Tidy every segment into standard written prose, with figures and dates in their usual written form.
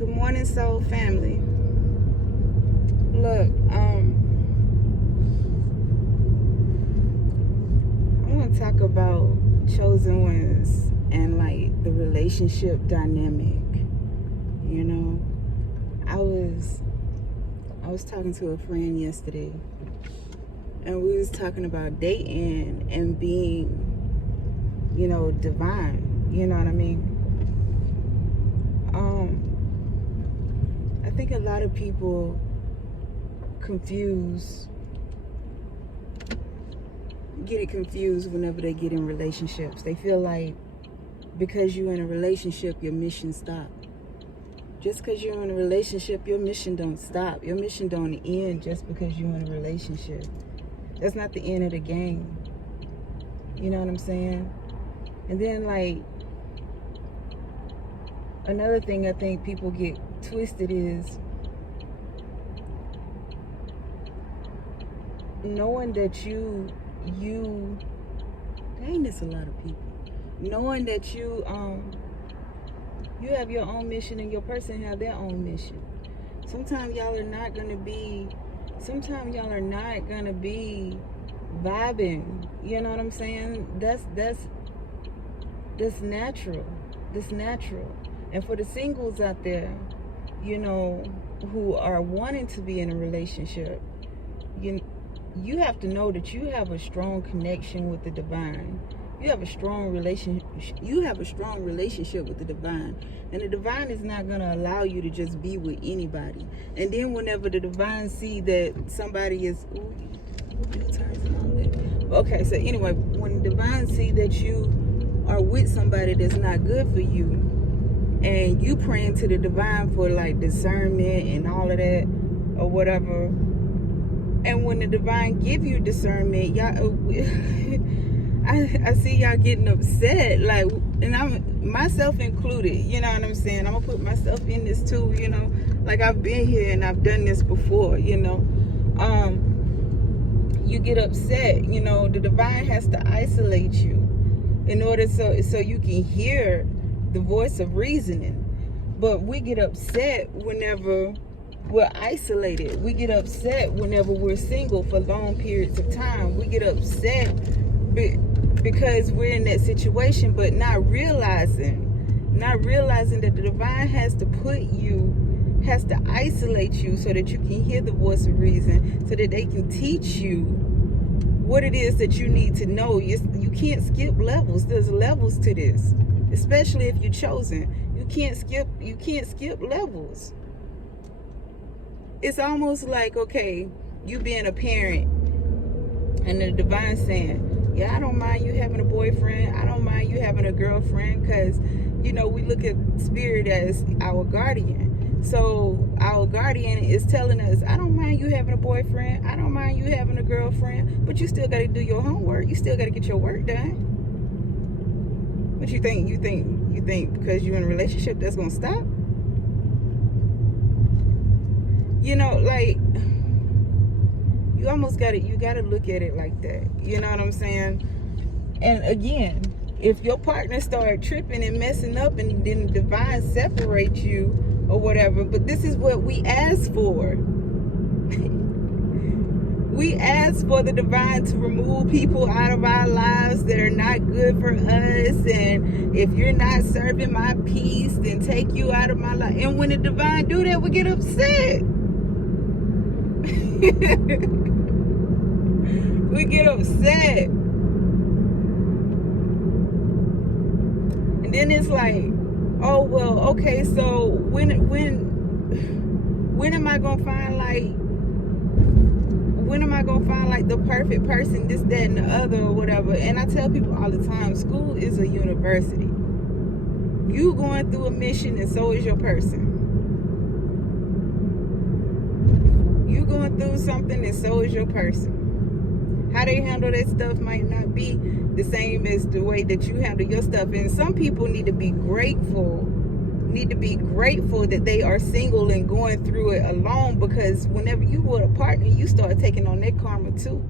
Good morning, soul family. Look, I want to talk about chosen ones and like the relationship dynamic. You know, I was talking to a friend yesterday, and we was talking about dating and being, divine. You know what I mean? I think a lot of people get it confused whenever they get in relationships. They feel like because you're in a relationship, your mission stopped. Just because you're in a relationship, your mission don't stop. Your mission don't end just because you're in a relationship. That's not the end of the game. You know what I'm saying? And then, like, another thing I think people get twisted is knowing that you dang, there's a lot of people. Knowing that you have your own mission and your person have their own mission. Sometimes y'all are not gonna be vibing. You know what I'm saying? That's natural. That's natural. And for the singles out there, who are wanting to be in a relationship, you have to know that you have a strong connection with the divine. You have a strong relationship with the divine. And the divine is not going to allow you to just be with anybody. And then whenever the divine see that somebody is okay, so anyway, when the divine see that you are with somebody that's not good for you, and you praying to the divine for like discernment and all of that or whatever, and when the divine give you discernment, y'all I see y'all getting upset, like, and I'm myself included, you know what I'm saying? I'm gonna put myself in this too, like I've been here and I've done this before, you get upset, the divine has to isolate you in order so you can hear the voice of reasoning. But we get upset whenever we're isolated. We get upset whenever we're single for long periods of time. We get upset because we're in that situation, but not realizing that the divine has to isolate you so that you can hear the voice of reason, so that they can teach you what it is that you need to know. You can't skip levels. There's levels to this, especially if you're chosen. You can't skip levels. It's almost like, okay, you being a parent and the divine saying, yeah, I don't mind you having a boyfriend. I don't mind you having a girlfriend, because, we look at spirit as our guardian. So our guardian is telling us, I don't mind you having a boyfriend. I don't mind you having a girlfriend, but you still got to do your homework. You still got to get your work done. What you think? You think because you're in a relationship that's going to stop? Like, you almost got to, look at it like that. You know what I'm saying? And again, if your partner start tripping and messing up and then the divine separate you or whatever, but this is what we ask for. We ask for the divine to remove people out of our lives that are not good for us. And if you're not serving my peace, then take you out of my life. And when the divine do that, we get upset. We get upset. And then it's like, oh well, okay, so when am I gonna find like the perfect person, this, that, and the other or whatever? And I tell people all the time, school is a university. You going through a mission and so is your person. You going through something and so is your person. How they handle that stuff might not be the same as the way that you handle your stuff. And some people need to be grateful that they are single and going through it alone, because whenever you with a partner, you start taking on that karma too.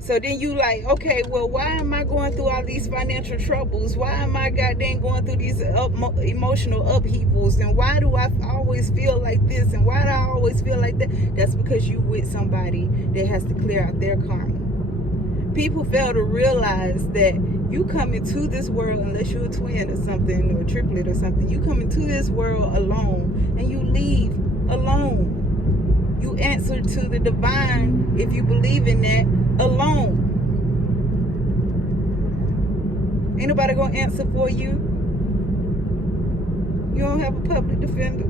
So then you like, okay, well, why am I going through all these financial troubles? Why am I goddamn going through these emotional upheavals? And why do I always feel like this? And why do I always feel like that? That's because you with somebody that has to clear out their karma. People fail to realize that you come into this world, unless you're a twin or something, or a triplet or something, you come into this world alone and you leave alone. You answer to the divine, if you believe in that, alone. Ain't nobody gonna answer for you. You don't have a public defender.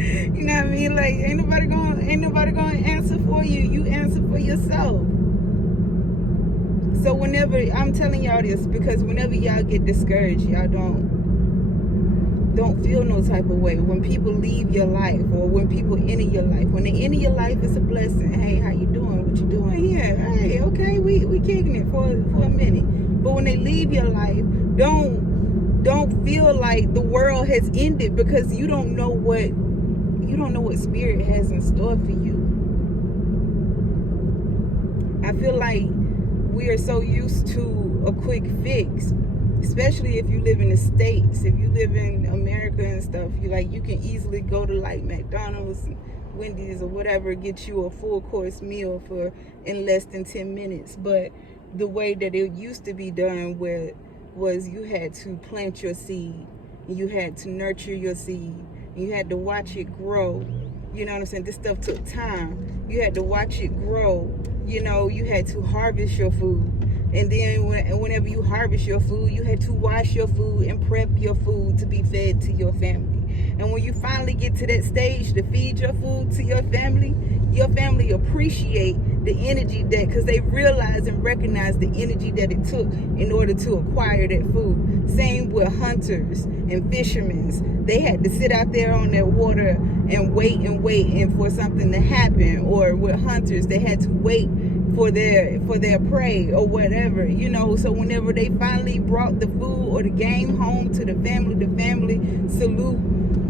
You know what I mean? Like, ain't nobody gonna answer for you. You answer for yourself. So whenever, I'm telling y'all this because whenever y'all get discouraged, y'all don't feel no type of way. When people leave your life, or when people enter your life, when they enter your life, it's a blessing. Hey, how you doing? What you doing here? Hey, okay, we kicking it for a minute. But when they leave your life, don't feel like the world has ended, because you don't know what spirit has in store for you. I feel like we are so used to a quick fix, especially if you live in the States. If you live in America and stuff, you can easily go to like McDonald's, Wendy's, or whatever, get you a full course meal in less than 10 minutes. But the way that it used to be done was you had to plant your seed, and you had to nurture your seed, and you had to watch it grow. You know what I'm saying? This stuff took time. You had to watch it grow. You know, you had to harvest your food. And then whenever you harvest your food, you had to wash your food and prep your food to be fed to your family. And when you finally get to that stage to feed your food to your family appreciate the energy because they realize and recognize the energy that it took in order to acquire that food. Same with hunters and fishermen. They had to sit out there on that water and wait and for something to happen. Or with hunters, they had to wait for their prey or whatever, so whenever they finally brought the food or the game home to the family salute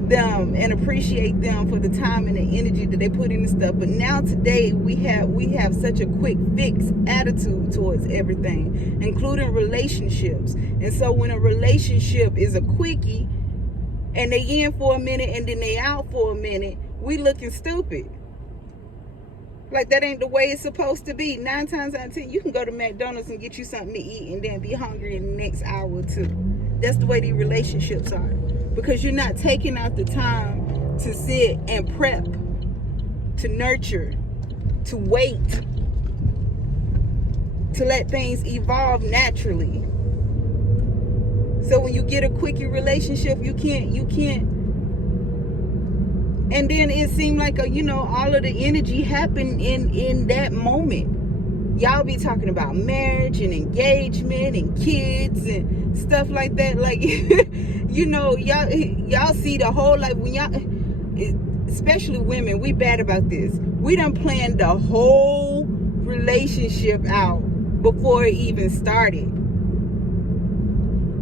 them and appreciate them for the time and the energy that they put in the stuff. But now today we have such a quick fix attitude towards everything, including relationships. And so when a relationship is a quickie and they in for a minute and then they out for a minute, we looking stupid. Like, that ain't the way it's supposed to be. 9 times out of 10, you can go to McDonald's and get you something to eat and then be hungry in the next hour or two. That's the way these relationships are. Because you're not taking out the time to sit and prep, to nurture, to wait, to let things evolve naturally. So when you get a quickie relationship, you can't. And then it seemed like all of the energy happened in that moment. Y'all be talking about marriage and engagement and kids and stuff like that. Like, y'all see the whole life. When y'all, especially women, we bad about this. We done planned the whole relationship out before it even started,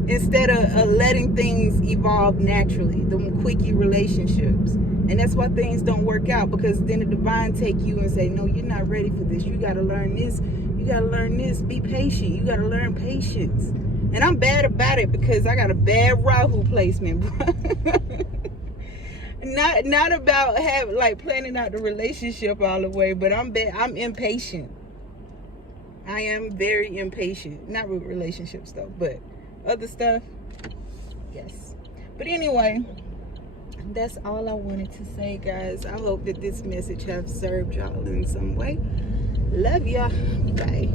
instead of letting things evolve naturally, the quickie relationships. And that's why things don't work out, because then the divine take you and say, no, you're not ready for this. You got to learn this. You got to learn this. Be patient. You got to learn patience. And I'm bad about it because I got a bad Rahu placement, bro. Not about planning out the relationship all the way, but I'm impatient. I am very impatient. Not with relationships though, but other stuff, yes. But anyway, that's all I wanted to say, guys. I hope that this message has served y'all in some way. Love y'all. Bye.